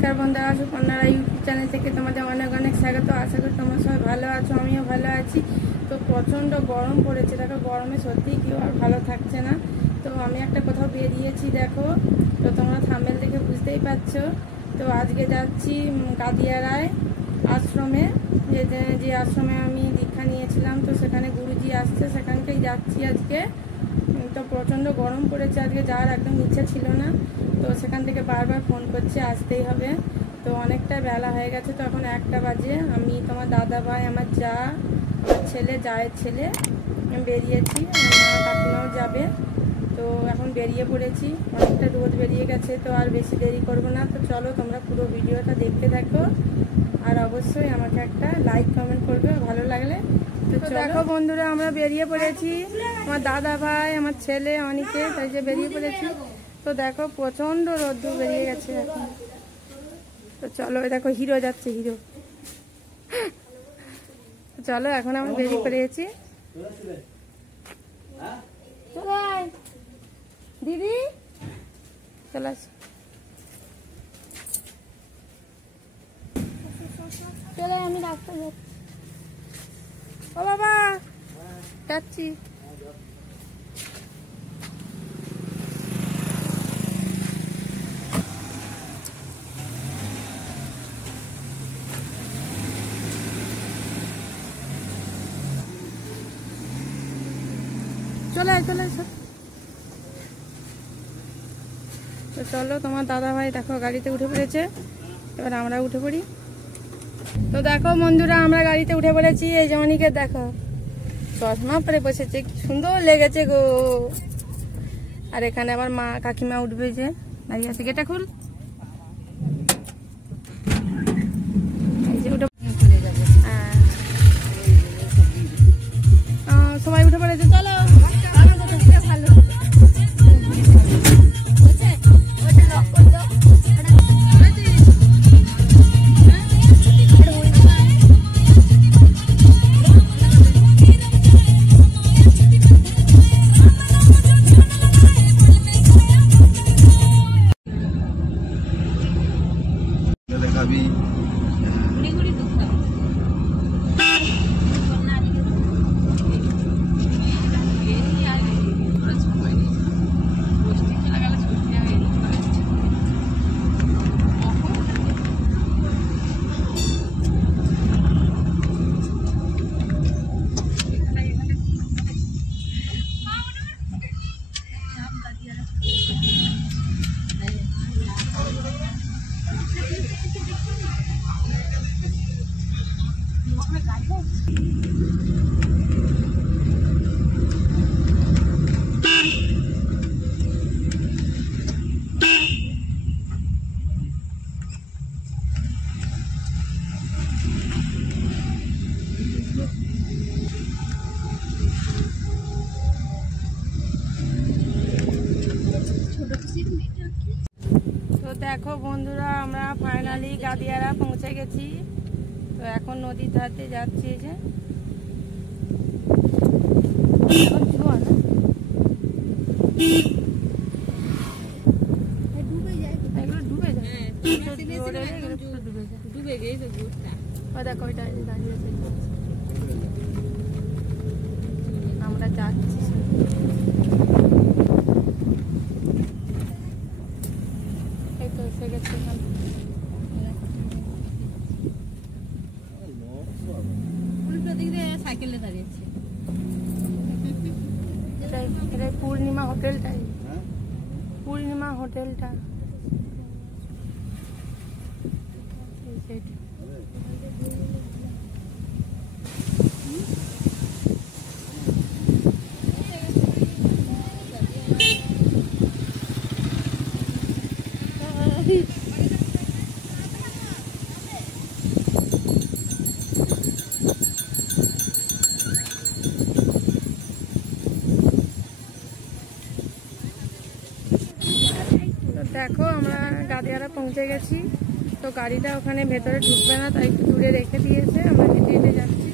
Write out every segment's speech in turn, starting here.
নমস্কার বন্ধুরা, সুকন্যারা YouTube channel থেকে তোমাদের অনেক অনেক স্বাগত। আশা করি তোমরা সবাই ভালো আছো, আমিও ভালো আছি। তো প্রচণ্ড গরম পড়েছে, দেখো গরমে সত্যিই কেউ আর ভালো থাকছে না। তো আমি একটা কোথাও বেরিয়েছি দেখো, তো তোমরা থাম্বনেল দেখে বুঝতেই পারছো। তো আজকে যাচ্ছি গাদিয়ারায় আশ্রমে, যে আশ্রমে আমি দীক্ষা নিয়েছিলাম। তো সেখানে গুরুজি আসছে, সেখানকেই যাচ্ছি আজকে। তো প্রচণ্ড গরম পড়েছে, আজকে যাওয়ার একদম ইচ্ছা ছিল না। তো সেখান থেকে বারবার ফোন করছে আসতেই হবে। তো অনেকটা বেলা হয়ে গেছে, তো এখন 1টা বাজে। আমি, তোমার দাদা ভাই, আমার যা, আমার ছেলে, জায়ের ছেলে বেরিয়েছি। আমার মা কাকিমাও যাবে। তো এখন বেরিয়ে পড়েছি, অনেকটা রোদ বেরিয়ে গেছে। তো আর বেশি দেরি করব না। তো চলো তোমরা পুরো ভিডিওটা দেখতে থাকো, আর অবশ্যই আমাকে একটা লাইক কমেন্ট করবে ভালো লাগলে। তো দেখো বন্ধুরা, আমরা বেরিয়ে পড়েছি, আমার দাদা ভাই, আমার ছেলে অনেকে, তাই যে বেরিয়ে পড়েছি। তো দেখো প্রচণ্ড রোদ্দুর বেরিয়ে গেছে এখন। তো চলো, দেখো হিরো যাচ্ছে, হিরো। চলো এখন আমরা বেরিয়ে পড়েছি। দিদি চলে আসো, চলে আমি রাস্তা যাচ্ছি। ও বাবা, যাচ্ছি। চলে চলে এসো। তো চলো, তোমার দাদা ভাই দেখো গাড়িতে উঠে পড়েছে, এবার আমরা উঠে পড়ি। তো দেখো বন্ধুরা, আমরা গাড়িতে উঠে পড়েছি। এই যে অনেকে দেখো চশমা পরে বসেছে, কি সুন্দর লেগেছে গো। আর এখানে আবার মা কাকিমা উঠবে, যে দাঁড়িয়ে আছে। গেটটা খুল। এই যে উঠে, সবাই উঠে পড়েছে। চলো দেখো বন্ধুরা, আমরা ফাইনালি গাদিয়ারা পৌঁছে গেছি। তো এখন নদীর ধারে যাচ্ছি। যে আমরা যাচ্ছি। সাইকেলে দাঁড়িয়েছে, এটাই পূর্ণিমা হোটেলটাই, পূর্ণিমা হোটেলটা। দেখো আমরা গাদিয়ারা পৌঁছে গেছি। তো গাড়িটা ওখানে ভেতরে ঢুকবে না, তাই একটু দূরে রেখে দিয়েছে, আমরা হেঁটে হেঁটে যাচ্ছি।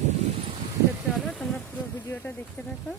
তো চলো তোমরা পুরো ভিডিওটা দেখতে থাকো।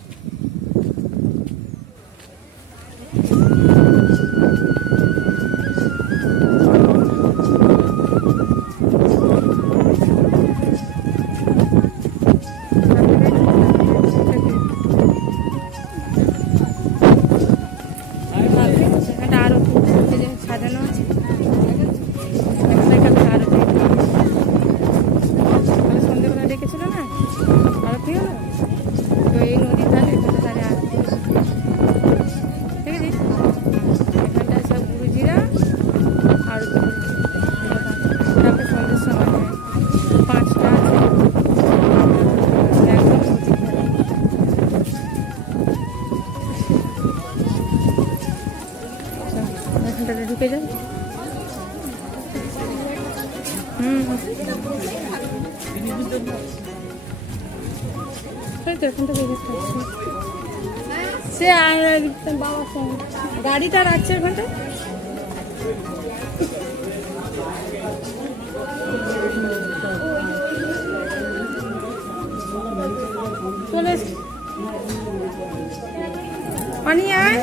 সে বাবার সঙ্গে গাড়িটা রাখছে ওখানটা। চলে পানি আয়।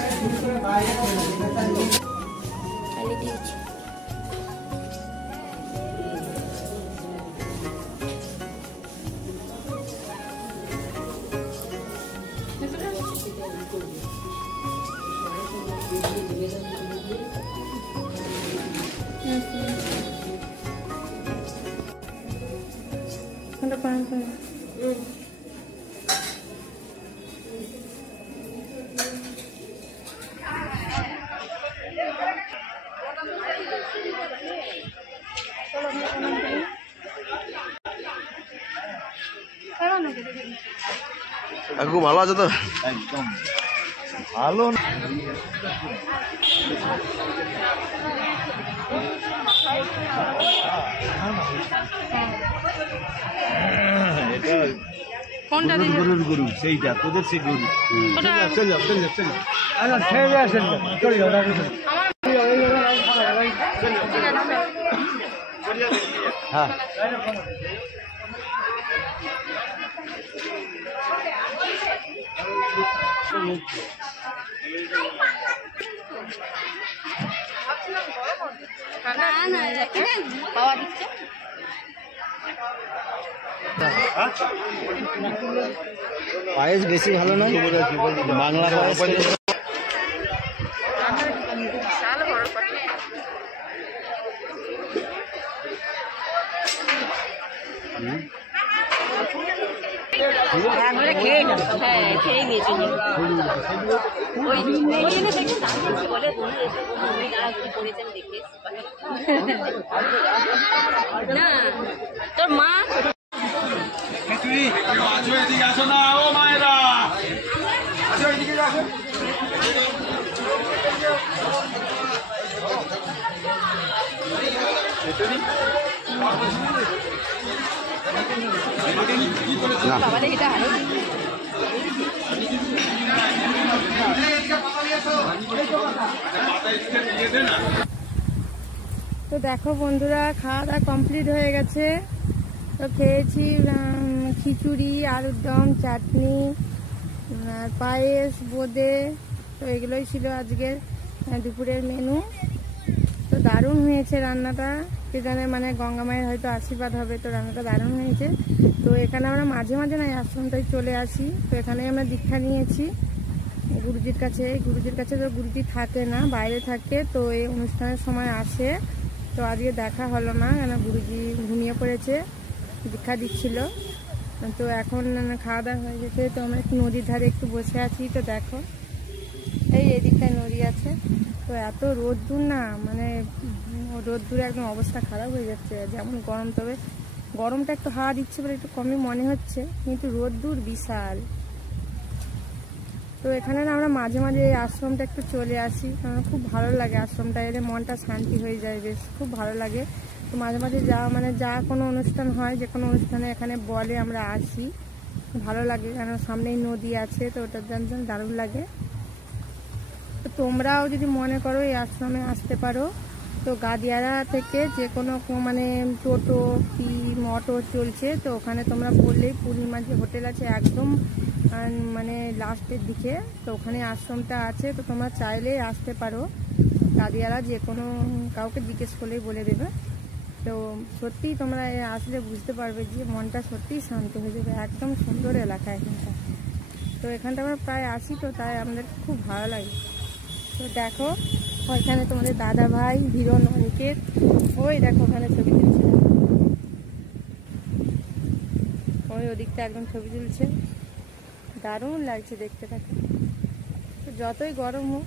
কাকু ভালো আছে তো? একদম ভালো। কোনটা গরুর গরু সেইটা তোদের সেই গরু। চল যাও চল যাও চল যাও। আরে ঠেলে আসেন না চল যাও। হ্যাঁ পায়েস বেশি ভালো নয়, বাংলা পায়েস। খেয়ে নিয়েছি না তোর মা এদিকে আসো না ও মায়েরা, আসো এদিকে আসো। তো দেখো বন্ধুরা, খাওয়া দাওয়া কমপ্লিট হয়ে গেছে। তো খেয়েছি খিচুড়ি, আলুর দম, চাটনি, আর পায়েস, বোঁদে। তো এগুলোই ছিল আজকের দুপুরের মেনু। তো দারুণ হয়েছে রান্নাটা, সেখানে মানে গঙ্গা মায়ের হয়তো আশীর্বাদ হবে। তো রান্নাটা দারুণ হয়েছে। তো এখানে আমরা মাঝে মাঝে না আশ্রমটাই চলে আসি। তো এখানেই আমরা দীক্ষা নিয়েছি গুরুজির কাছে। তো গুরুজি থাকে না, বাইরে থাকে। তো এই অনুষ্ঠানের সময় আসে। তো আজকে দেখা হলো না, কেন গুরুজি ঘুমিয়ে পড়েছে, দীক্ষা দিচ্ছিল। তো এখন খাওয়া দাওয়া হয়ে গেছে। তো আমরা একটু নদীর ধারে একটু বসে আছি। তো দেখো এই এদিকটায় নদী আছে। তো এত রোদ্দুর না, মানে রোদ্দুরে একদম অবস্থা খারাপ হয়ে যাচ্ছে। যেমন গরম, তবে গরমটা একটু হাওয়া দিচ্ছে বলে একটু কমই মনে হচ্ছে, কিন্তু রোদ্দুর বিশাল। তো এখানে না আমরা মাঝে মাঝে এই আশ্রমটা একটু চলে আসি, কারণ খুব ভালো লাগে। আশ্রমটা এলে মনটা শান্তি হয়ে যায়, বেশ খুব ভালো লাগে। তো মাঝে মাঝে যা কোনো অনুষ্ঠান হয়, যে কোনো অনুষ্ঠানে এখানে বলে আমরা আসি, ভালো লাগে। কারণ সামনেই নদী আছে, তো ওটার জন্য দারুণ লাগে। তো তোমরাও যদি মনে করো এই আশ্রমে আসতে পারো। তো গাদিয়ারা থেকে যে কোনো মানে টোটো কি অটো চলছে, তো ওখানে তোমরা বললেই পূর্ণিমা যে হোটেল আছে একদম মানে লাস্টের দিকে, তো ওখানে আশ্রমটা আছে। তো তোমরা চাইলেই আসতে পারো। গাদিয়ারা যে কোনো কাউকে জিজ্ঞেস করলেই বলে দেবে। তো সত্যিই তোমরা আসলে বুঝতে পারবে যে মনটা সত্যিই শান্ত হয়ে যাবে। একদম সুন্দর এলাকা এখানটা। তো এখানটা আমরা প্রায় আসি, তো তাই আমাদের খুব ভালো লাগে। তো দেখো ওইখানে তোমাদের দাদা ভাই হিরণ অনিকেত, ওই দেখো ওখানে ছবি তুলছে, ওই ওদিকটা একদম ছবি তুলছে। দারুণ লাগছে দেখতে থাকে। তো যতই গরম হোক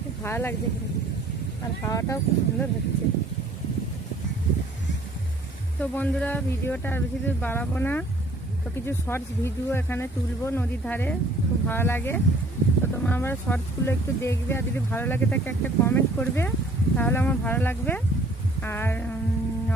খুব ভালো লাগছে, আর হাওয়াটাও খুব সুন্দর হচ্ছে। তো বন্ধুরা, ভিডিওটা আর বেশি দূর বাড়াবো না। তো কিছু শর্টস ভিডিও এখানে তুলবো নদীর ধারে, খুব ভালো লাগে। তো তোমরা আমার শর্টসগুলো একটু দেখবে, আর যদি ভালো লাগে তাকে একটা কমেন্ট করবে, তাহলে আমার ভালো লাগবে। আর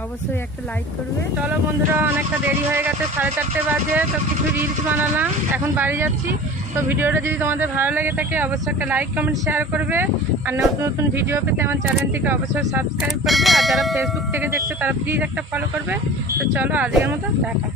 অবশ্যই একটা লাইক করবে। চলো বন্ধুরা, অনেকটা দেরি হয়ে গেছে, 4:30 বাজে। তো কিছু রিলস বানালাম, এখন বাড়ি যাচ্ছি। তো ভিডিওটা যদি তোমাদের ভালো লেগে থাকে অবশ্যই একটা লাইক কমেন্ট শেয়ার করবে। আর নতুন নতুন ভিডিও পেতে আমার চ্যানেলটিকে অবশ্যই সাবস্ক্রাইব করবে। আর যারা ফেসবুক থেকে দেখছো তারা প্লিজ একটা ফলো করবে। তো চলো আজকের মতো টাটা।